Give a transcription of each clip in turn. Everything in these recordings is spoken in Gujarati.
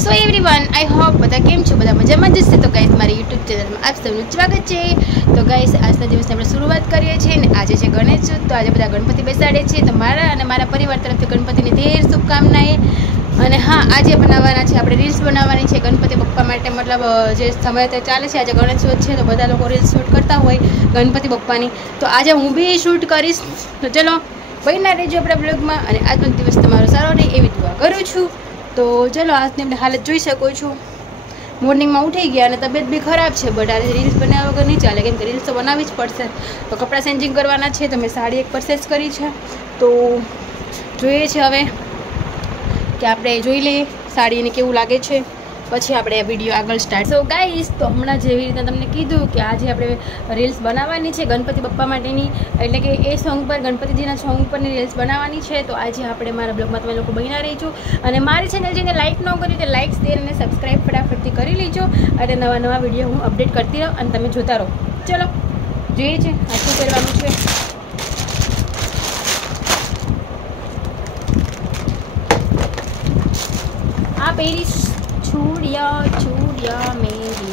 સો એવરીવન આઈ હોપ બધા કેમ છો, બધા મજામાં જશે. તો ગાઈસ મારી યુટ્યુબ ચેનલમાં આપ સૌનું સ્વાગત છે. તો ગાઈસ આજના દિવસની આપણે શરૂઆત કરીએ છીએ ને આજે છે ગણેશ ચતુર્થી. તો આજે બધા ગણપતિ બેસાડે છે. તો મારા અને મારા પરિવાર તરફથી ગણપતિની ઢેર શુભકામનાએ. અને હા, આજે બનાવવાના છે આપણે રીલ્સ બનાવવાની છે ગણપતિ બપ્પા માટે. મતલબ જે સમય તે ચાલે છે, આજે ગણેશ ચતુર્થી છે તો બધા લોકો રીલ્સ શૂટ કરતા હોય ગણપતિ બપ્પાની. તો આજે હું બી શૂટ કરીશ. તો ચલો બન્યા રહેજો આપણા બ્લોગમાં. અને આજનો દિવસ તમારો સારો રહે એવી દુઆ કરું છું. તો ચલો આજની આપણે હાલત જોઈ શકો છો. મોર્નિંગમાં ઉઠી ગયા અને તબિયત બી ખરાબ છે, બટ આજે રીલ્સ બનાવ્યા વગર નહીં ચાલે, કેમ કે રીલ્સ તો બનાવવી જ પડશે. તો કપડાં ચેન્જિંગ કરવાના છે. તો મેં સાડી એક પરચેસ કરી છે. તો જોઈએ છે હવે કે આપણે જોઈ લઈએ સાડીને કેવું લાગે છે, પછી આપણે વિડીયો આગળ સ્ટાર્ટ. સો ગાઈસ, તો હમણાં જેવી રીતે તમને કીધું કે આજે આપણે રીલ્સ બનાવવાની છે ગણપતિ બપ્પા માટેની, એટલે કે એ સોંગ પર, ગણપતિજીના સોંગ પરની રીલ્સ બનાવવાની છે. તો આજે આપણે મારા બ્લોગમાં તમે લોકો બન્યા રહીજો. અને મારી ચેનલ જેને લાઇક ન કરી તો લાઇક, શેર અને સબસ્ક્રાઈબ ફટાફટથી કરી લેજો. અને નવા વિડીયો હું અપડેટ કરતી રહું અને તમે જોતા રહો. ચલો જોઈએ છે આ શું કરવાનું છે. આ પહેરીશ ચૂડિયા ચૂડિયા મેરી.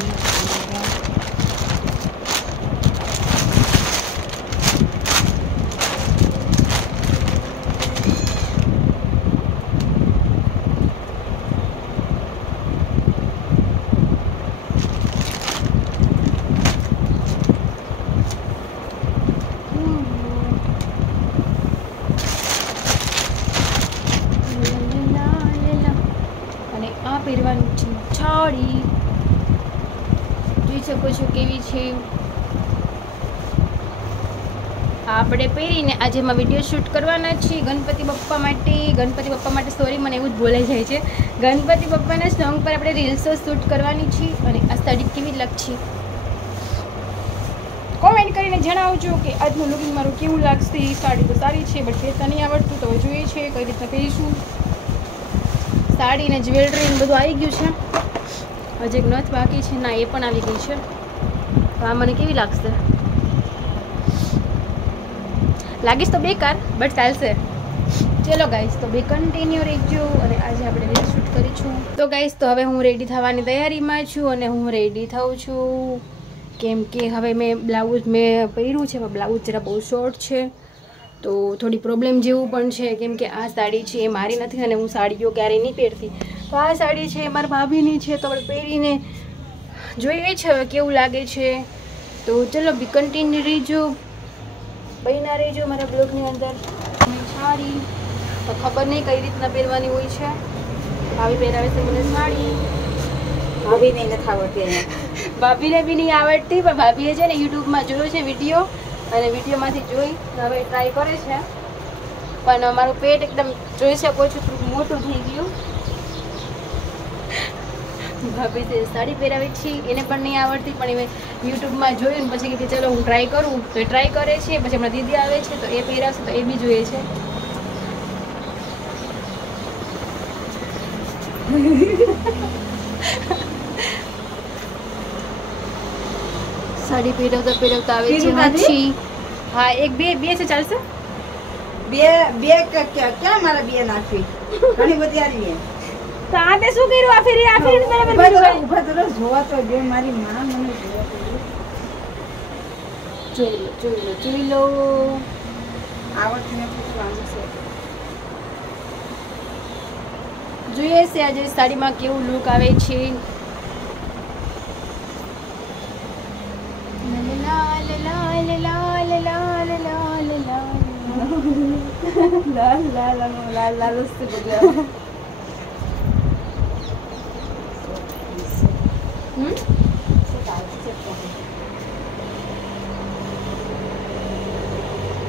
પહેરવાનું છે સાડી, જોઈ શકો છો કેવી છે. આપણે પહેરીને આજે એમાં વિડીયો શૂટ કરવાના છીએ ગણપતિ બપ્પા માટે. ગણપતિ બપ્પા માટે સોરી, મને એવું જ બોલાઈ જાય છે. ગણપતિ બપ્પાના સોંગ પર આપણે રીલ્સો શૂટ કરવાની છીએ. અને આ સાડી કેવી લાગશે કોમેન્ટ કરીને જણાવજો કે આજનું લુકિંગ મારું કેવું લાગશે. સાડી તો સારી છે, બટ પહેરતા નહીં આવડતું, તો જોઈએ છે કઈ રીતના પહેરીશું. સાડી ને જ્વેલરી ને બધું આવી ગયું છે. હજી એક નથ બાકી છે. ના, એ પણ આવી ગઈ છે. તો આ મને કેવી લાગશે? લાગીશ તો બેકાર, બટ ચાલશે. ચલો ગાઈસ, તો બે કન્ટિન્યુ રહેજો. અને આજે આપણે રીલ શૂટ કરીશું. તો ગાઈસ, તો હવે હું રેડી થવાની તૈયારીમાં છું. અને હું રેડી થાઉં છું કેમ કે હવે મેં બ્લાઉઝ પહેર્યું છે, પણ બ્લાઉઝ જરા બહુ શોર્ટ છે. તો થોડી પ્રોબ્લેમ જેવું પણ છે, કેમ કે આ સાડી છે એ મારી નથી અને હું સાડીઓ ક્યારેય નહીં પહેરતી. તો આ સાડી છે એ મારા ભાભીની છે, તો આપણે પહેરીને જોઈએ છે કેવું લાગે છે. તો ચલો બી કન્ટિન્યુ રહેજો, બન્યા રહેજો મારા બ્લોગની અંદર. સાડી તો ખબર નહીં કઈ રીતના પહેરવાની હોય છે. ભાભી પહેરાવે છે મને સાડી. ભાભીને નથી આવડતી, ભાભીને બી નહીં આવડતી, પણ ભાભીએ છે ને યુટ્યુબમાં જોયો છે વિડીયો, અને વિડીયોમાંથી જોઈ હવે ટ્રાય કરે છે. પણ મારું પેટ એકદમ જોઈ શકો છો થોડું મોટું થઈ ગયું. ભાભી તે સાડી પહેરાવી છે, એને પણ નહીં આવડતી, પણ એ યુટ્યુબમાં જોયું ને પછી કે ચલો હું ટ્રાય કરું, તો એ ટ્રાય કરે છે. પછી હમણાં દીદી આવે છે તો એ પહેરાવશે, તો એ બી જોઈએ છે. સાડી પહેરવતા આવે છે માછી. હા, એક બે છે, ચાલશે. બે ક્યાં મારા બે નાખવી, ઘણી બધી આવી. તો આ તે શું કર્યું? આ ફેરી બરાબર ઉભા તો જોવા તો બે મારી માં મને જોઈ લો. આવડતી નથી, વાંધો છે. જોઈએ છે આજે સાડીમાં કેવું લુક આવે છે.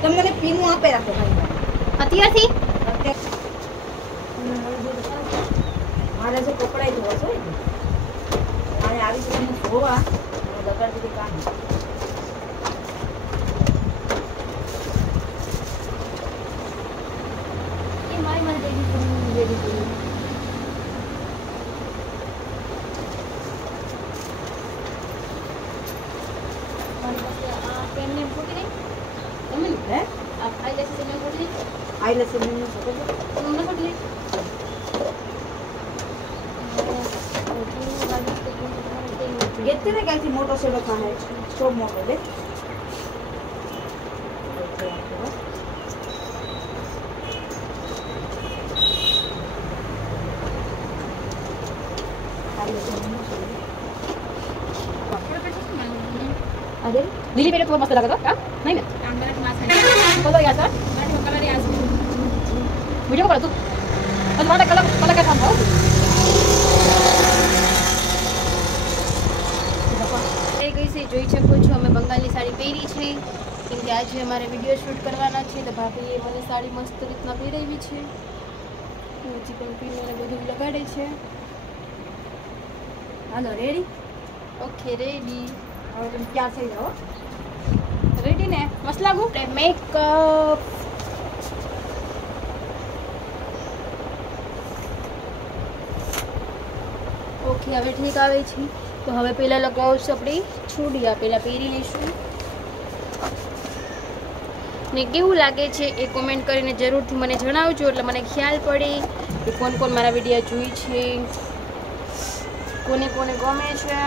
તમને પીનું આપે રાખો અત્યારથી. મારે જો કપડાં ધોવા છો મારે આવી રીતે ધોવા દબાણ બધી કામ. આઈલેસ घेते ना क्या मोटो सेडो कहाँ है स्टोव मोटो दे अरे दिल्ली पेरे तो मस्त लगा था क्या नहीं ना बोलो यार सर वीडियो कॉल तू तो तुम्हारा कलर क्या था ગઈ છે જોઈ શકો છો અમે બંગાળની સાડી પહેરી છે કેમ કે આજે અમારે વિડીયો શૂટ કરવાના છે તો ભાભીએ મને સાડી મસ્ત રીતના પહેરાવી છે હજી પણ પીને બધું લગાડે છે હાલો રેડી ઓકે રેડી હવે તમે ક્યાં થઈ જાઓ રેડી ને મસ્ત લાગુ મેકઅપ ઓકે હવે ઠીક આવે છે તો હવે પહેલાં લગાવશું આપણે છૂડિયા પહેલાં પહેરી લઈશું ને કેવું લાગે છે એ કોમેન્ટ કરીને જરૂરથી મને જણાવજો એટલે મને ખ્યાલ પડે કે કોણ કોણ મારા વિડીયો જોઈ છે કોને કોને ગમે છે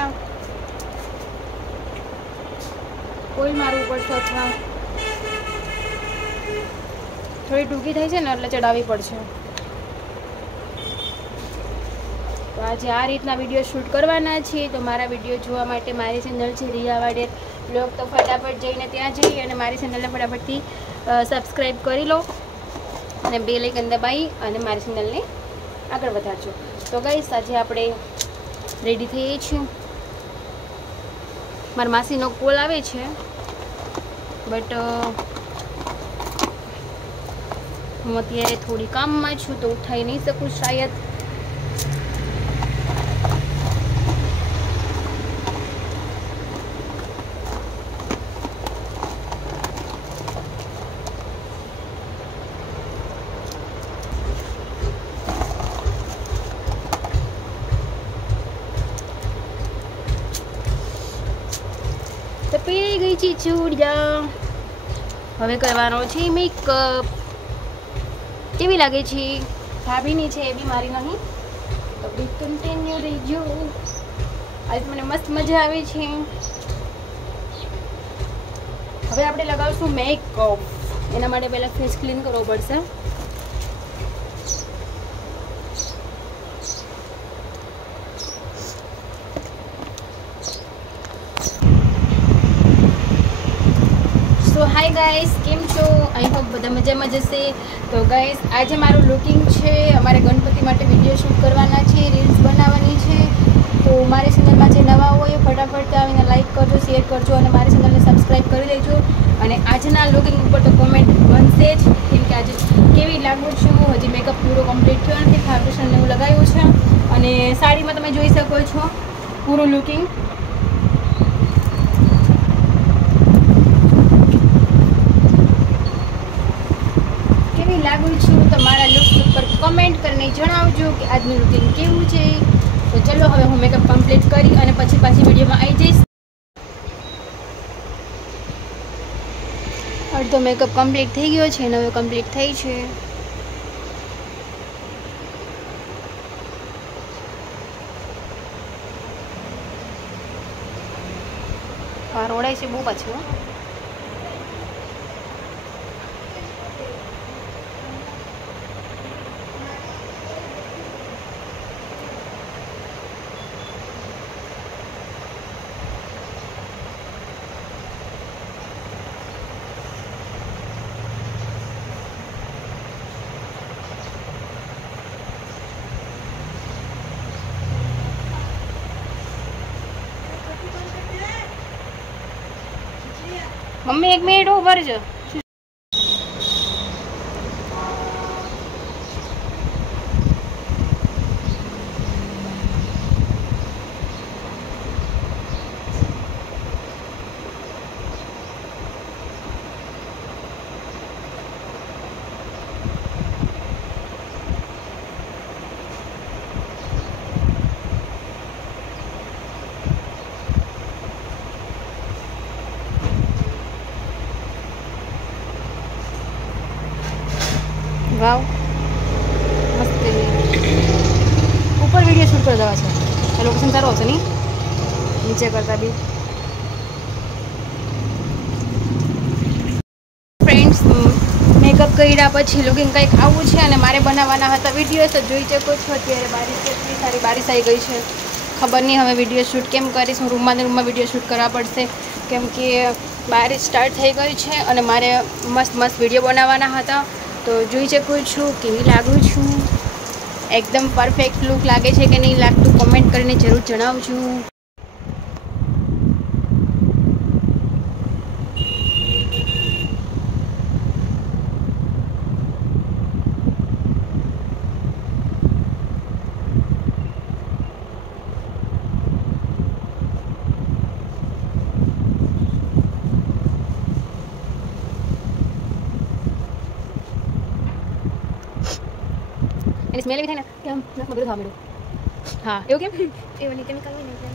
કોઈ મારું ઉપર અથવા થોડી ટૂંકી થઈ છે ને એટલે ચડાવવી પડશે તો આજે આ રીતના વિડીયો શૂટ કરવાના છે તો મારા વિડીયો જોવા માટે મારી ચેનલ છે રિયા વાડેર બ્લોગ તો ફટાફટ જઈને ત્યાં જઈ અને મારી ચેનલને ફટાફટથી સબસ્ક્રાઈબ કરી લો અને બેલ આઇકન દબાવી અને મારી ચેનલને આગળ વધારજો તો ગાઈસ આજે આપણે રેડી થઈએ છીએ મારા માસીનો કોલ આવે છે બટ હું અત્યારે થોડી કામમાં છું તો ઉઠાઈ નહીં શકું શાયદ તો પહેરી ગઈ છે ચૂડિયા હવે કરવાનો છે મેકઅપ કેવી લાગે છે ભાભીની છે એ બી મારી નહીં તો બી કન્ટિન્યુ રહીજો આજે મને મસ્ત મજા આવે છે હવે આપણે લગાવશું મેકઅપ એના માટે પહેલાં ફેસ ક્લીન કરવો પડશે સો હાય ગાઈસ કેમ છો આઈ હોપ બધા મજામાં જશે તો ગાઈસ આજે મારું લુકિંગ છે અમારે ગણપતિ માટે વિડીયો શૂટ કરવાના છે રીલ્સ બનાવવાની છે તો મારી ચેનલમાં જે નવા હોય ફટાફટ આવીને લાઈક કરજો શેર કરજો અને મારી ચેનલને સબસ્ક્રાઈબ કરી દેજો અને આજના લુકિંગ ઉપર તો કોમેન્ટ બનશે જ કેમ કે આજે કેવી લાગુ છું હજી મેકઅપ પૂરો કમ્પ્લીટ થયો નથી ફાઉન્ડેશન એવું લગાવ્યું છે અને સાડીમાં તમે જોઈ શકો છો પૂરું લુકિંગ લાગુ છું તમારા લુક ઉપર કમેન્ટ કરીને જણાવજો કે આજનું લુકિંગ કેવું છે તો ચલો હવે હું મેકઅપ કમ્પ્લીટ કરી અને પછી પાછી વિડીયોમાં આવી જઈશ અડધો મેકઅપ કમ્પ્લીટ થઈ ગયો છે અને હવે કમ્પ્લીટ થઈ છે આ રોડાય છે બહુ પાછું મમ્મી એક મિનિટ ઉભા રહેજો વાવ મસ્ત ઉપર વિડીયો શૂટ કરી દેવા છે લોકેશન સારું હશે નહીં નીચે કરતા બી. ફ્રેન્ડ્સ, મેકઅપ કર્યા પછી લોગિંગ કંઈક આવું છે અને મારે બનાવવાના હતા વિડીયો. તો જોઈ શકો છો અત્યારે બારીશ એટલી સારી બારીશ આવી ગઈ છે. ખબર નહીં હવે વિડીયો શૂટ કેમ કરીશ. હું રૂમમાં વિડીયો શૂટ કરવા પડશે કેમ કે બારીશ સ્ટાર્ટ થઈ ગઈ છે અને મારે મસ્ત મસ્ત વિડીયો બનાવવાના હતા. તો જોઈ શકું છું કેવી લાગું છું. એકદમ પરફેક્ટ લુક લાગે છે કે નહીં લાગતું કમેન્ટ કરીને જરૂર જણાવજો. એની સ્મેલ એવી થાય ને કે આમ નાકમાં બધું થવા માંડ્યું. હા એવું કેમ એવું નહીં કેમિકલ હોય ને એટલે.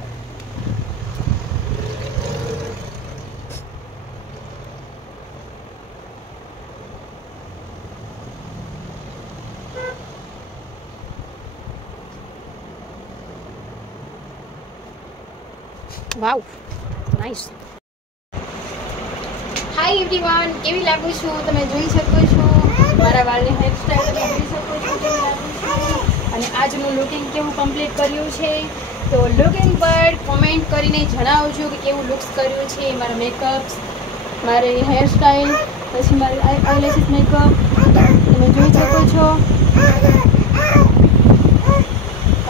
Wow nice. હાય એવરીવન, કેવી લાગુ છું તમે જોઈ શકો છો. મારા વાળની હેરસ્ટાઈલ તમે જોઈ શકો છો કેવી લાગુ છું. અને આજનું લુકિંગ કેવું કમ્પ્લીટ કર્યું છે તો લુકિંગ પર કોમેન્ટ કરીને જણાવજો કે કેવું લુક્સ કર્યું છે. મારા મેકઅપ, મારી હેરસ્ટાઈલ, પછી મારી આઈલેશિસ મેકઅપ તમે જોઈ શકો છો.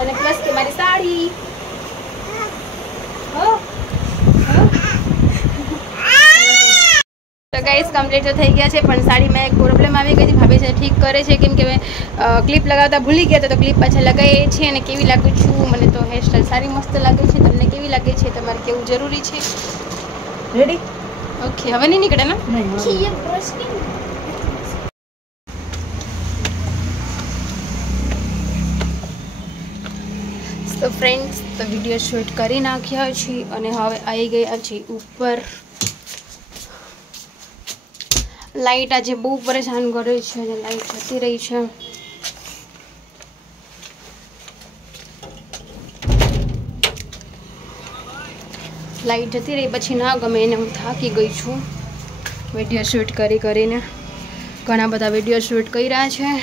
અને પ્લસ કે મારી સાડી. તો ગાઈસ કમ્પ્લીટ તો થઈ ગયા છે પણ સાડીમાં એક પ્રોબ્લેમ આવી ગઈ હતી. ભાભી છે ઠીક કરે છે કેમ કે ક્લિપ લગાવતા ભૂલી ગયા તો ક્લિપ પાછા લગાવીએ છીએ. અને કેવી લાગુ છું, મને તો હેરસ્ટાઈલ સારી મસ્ત લાગે છે. તમને કેવી લાગે છે તમારે કેવું જરૂરી છે. રેડી? ઓકે, હવે નહીં નીકળે ને. તો ફ્રેન્ડ્સ, તો વિડીયો શૂટ કરી નાખ્યા છે અને હવે આવી ગયા છે ઉપર. લાઈટ આજે બહુ પરેશાન કરે છે અને લાઈટ જતી રહી છે. લાઈટ જતી રહી પછી ના ગમે એને. હું થાકી ગઈ છું વિડીયો શૂટ કરીને. ઘણા બધા વિડીયો શૂટ કર્યા છે.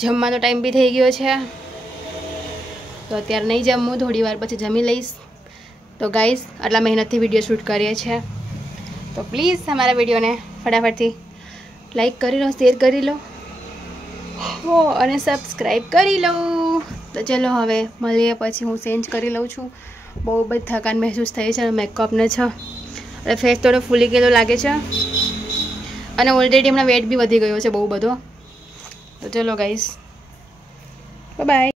જમવાનો ટાઈમ બી થઈ ગયો છે તો અત્યારે નહીં જમવું, થોડી વાર પછી જમી લઈશ. તો ગાઈસ, આટલા મહેનતથી વિડીયો શૂટ કરીએ છીએ તો પ્લીઝ અમારા વિડીયોને ફટાફટથી લાઈક કરી લો, શેર કરી લો અને સબસ્ક્રાઈબ કરી લો. તો ચલો હવે મળીએ પછી. હું ચેન્જ કરી લઉં છું. બહુ બધી થકાન મહેસૂસ થઈ છે મેકઅપને છે અને ફેસ થોડો ફૂલી ગયેલો લાગે છે અને ઓલરેડી હમણાં વેટ બી વધી ગયો છે બહુ બધો. તો ચલો ગાઈસ, બાય બાય.